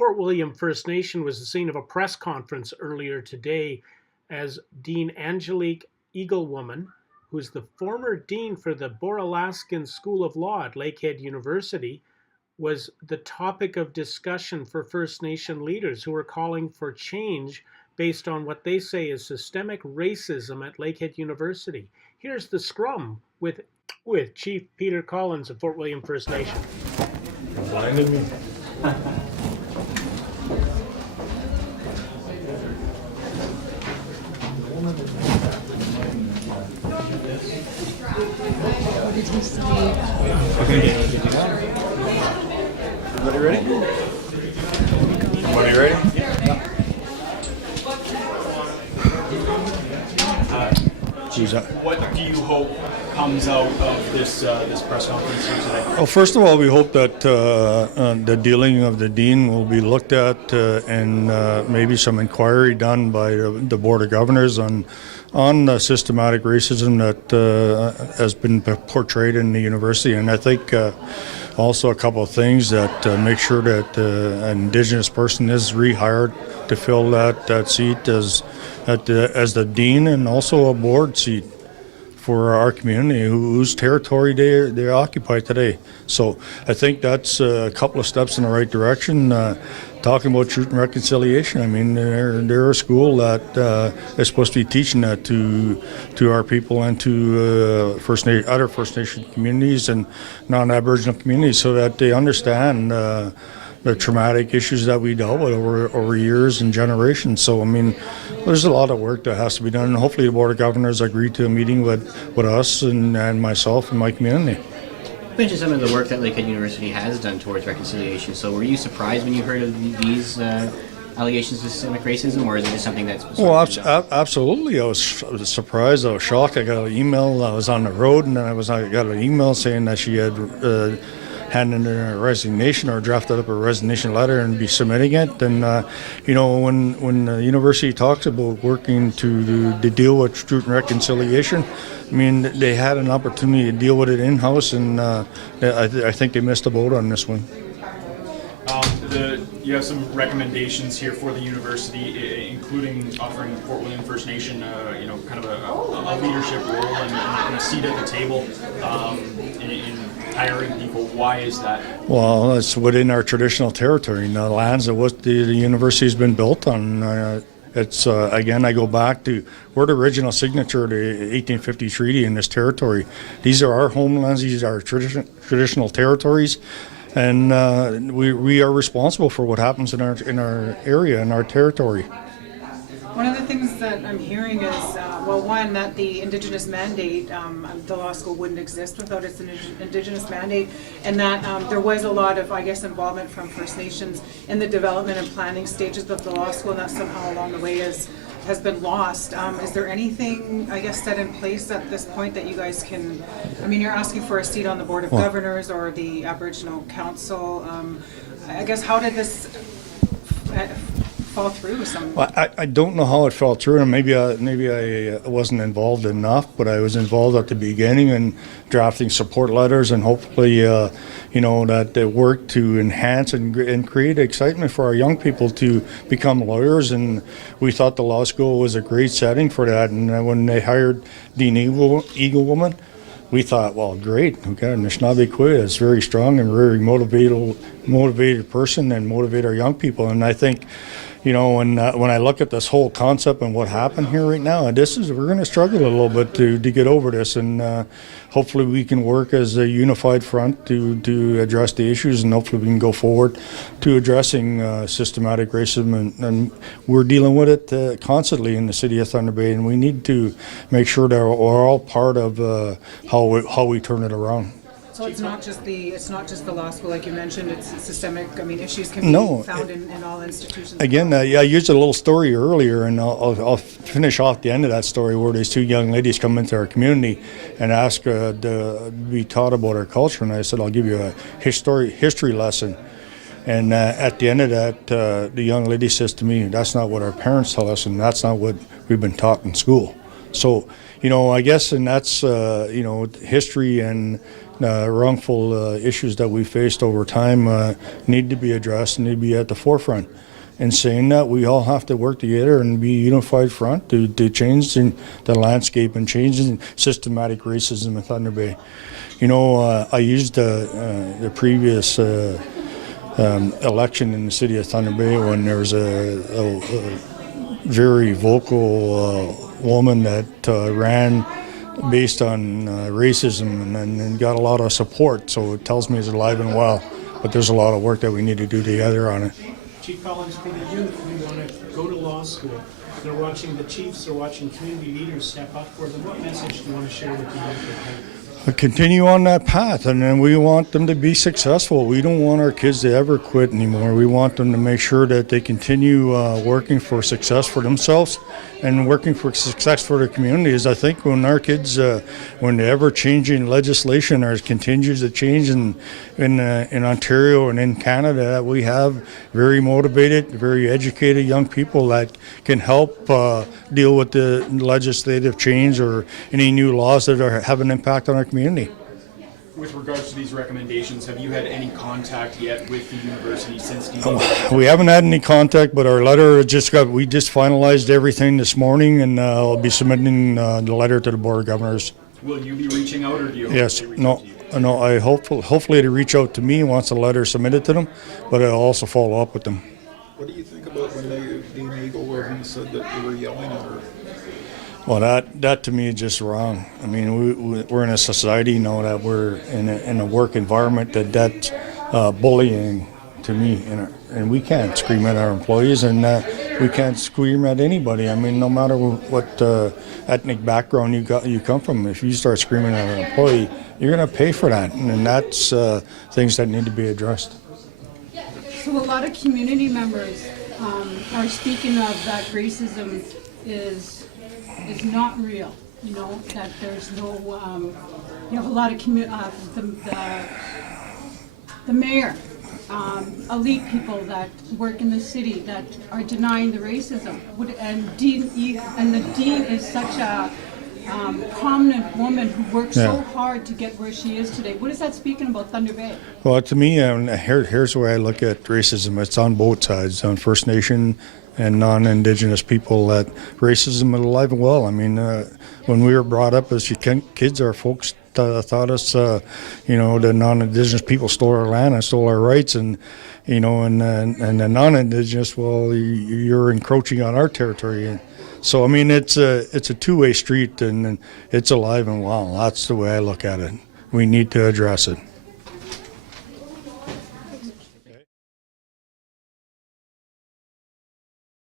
Fort William First Nation was the scene of a press conference earlier today as Dean Angelique Eaglewoman, who's the former dean for the Bora Laskin School of Law at Lakehead University, was the topic of discussion for First Nation leaders who are calling for change based on what they say is systemic racism at Lakehead University. Here's the Scrum with Chief Peter Collins of Fort William First Nation. Blinded me. What did he say? Everybody ready? Everybody ready? What do you hope comes out of this press conference here today? Well, first of all, we hope that the dealing of the dean will be looked at and maybe some inquiry done by the Board of Governors on systematic racism that has been portrayed in the university. And I think also a couple of things that make sure that an Indigenous person is rehired to fill that seat as the dean, and also a board seat for our community whose territory they occupy today. So I think that's a couple of steps in the right direction. Talking about truth and reconciliation, I mean, they're a school that is supposed to be teaching that to our people and to other First Nation communities and non-Aboriginal communities, so that they understand the traumatic issues that we dealt with over years and generations. So, I mean, there's a lot of work that has to be done, and hopefully the Board of Governors agreed to a meeting with us and myself and my community. You mentioned some of the work that Lakehead University has done towards reconciliation. So were you surprised when you heard of these allegations of systemic racism, or is it just something that's... Well, absolutely. I was surprised. I was shocked. I got an email. I was on the road, and then I got an email saying that she had handed in a resignation or drafted up a resignation letter and be submitting it. And when the university talks about working to deal with truth and reconciliation, I mean, they had an opportunity to deal with it in-house, and I think they missed the boat on this one. You have some recommendations here for the university, including offering Fort William First Nation, kind of a leadership role and a seat at the table in hiring people. Why is that? Well, it's within our traditional territory, the lands that the university has been built on. It's again, I go back to we're the original signature of the 1850 treaty in this territory. These are our homelands. These are our traditional territories. And we are responsible for what happens in our area, in our territory. One of the things that I'm hearing is, one, that the Indigenous mandate, the law school wouldn't exist without its Indigenous mandate, and that there was a lot of, I guess, involvement from First Nations in the development and planning stages of the law school, and that somehow along the way has been lost. Is there anything, I guess, set in place at this point that you guys can, I mean, you're asking for a seat on the Board of Governors or the Aboriginal Council. I guess, how did this fall through? Well, I don't know how it fell through, and maybe I wasn't involved enough, but I was involved at the beginning in drafting support letters, and hopefully, that they work to enhance and create excitement for our young people to become lawyers. And we thought the law school was a great setting for that. And when they hired Dean Eaglewoman, we thought, well, great. Okay, Anishinaabe is very strong and very motivated person, and motivate our young people. And I think, when I look at this whole concept and what happened here right now, we're going to struggle a little bit to get over this, and hopefully we can work as a unified front to address the issues, and hopefully we can go forward to addressing systematic racism, and we're dealing with it constantly in the city of Thunder Bay, and we need to make sure that we're all part of how we turn it around. So it's not just the law school, like you mentioned. It's systemic. I mean, issues can be found in all institutions. Again, I used a little story earlier, and I'll finish off the end of that story where these two young ladies come into our community and ask to be taught about our culture. And I said, I'll give you a history lesson. And at the end of that, the young lady says to me, "That's not what our parents tell us, and that's not what we've been taught in school." So, I guess, and that's history and wrongful issues that we faced over time need to be addressed and need to be at the forefront. And saying that, we all have to work together and be a unified front to change the landscape and changing systematic racism in Thunder Bay. You know, I used the previous election in the city of Thunder Bay when there was a very vocal woman that ran based on racism and got a lot of support. So it tells me it's alive and well. But there's a lot of work that we need to do together on it. Chief Collins, for the youth who want to go to law school, they're watching the chiefs, they're watching community leaders step up for them. What message do you want to share with the youth? Continue on that path, and then we want them to be successful. We don't want our kids to ever quit anymore. We want them to make sure that they continue working for success for themselves and working for success for the communities. I think when our kids, when the ever-changing legislation continues to change in Ontario and in Canada, that we have very motivated, very educated young people that can help deal with the legislative change or any new laws that have an impact on our community. With regards to these recommendations, have you had any contact yet with the university since We haven't had any contact, but our letter we just finalized everything this morning, and I'll be submitting the letter to the Board of Governors. Will you be reaching out, or do you? Yes, hope they reach no, out to you? no. I hopefully they reach out to me once the letter is submitted to them, but I'll also follow up with them. What do you think about when Dean Eaglewoman said that you were yelling at her? Well, that to me is just wrong. I mean, we're in a society now that we're in a work environment that's bullying to me, and we can't scream at our employees, and we can't scream at anybody. I mean, no matter what ethnic background you come from, if you start screaming at an employee, you're going to pay for that, and that's things that need to be addressed. So a lot of community members are speaking of that racism is not real, you know, that there's no, you have a lot of the mayor, elite people that work in the city that are denying the racism. And the dean is such a prominent woman who worked so hard to get where she is today. What is that speaking about Thunder Bay? Well, to me, here's the way I look at racism. It's on both sides, on First Nation and non-Indigenous people, that racism is alive and well. I mean, when we were brought up as kids, our folks thought us, the non-Indigenous people stole our land and stole our rights, and the non-Indigenous, well, you're encroaching on our territory. And so, I mean, it's a two-way street, and it's alive and well. That's the way I look at it. We need to address it.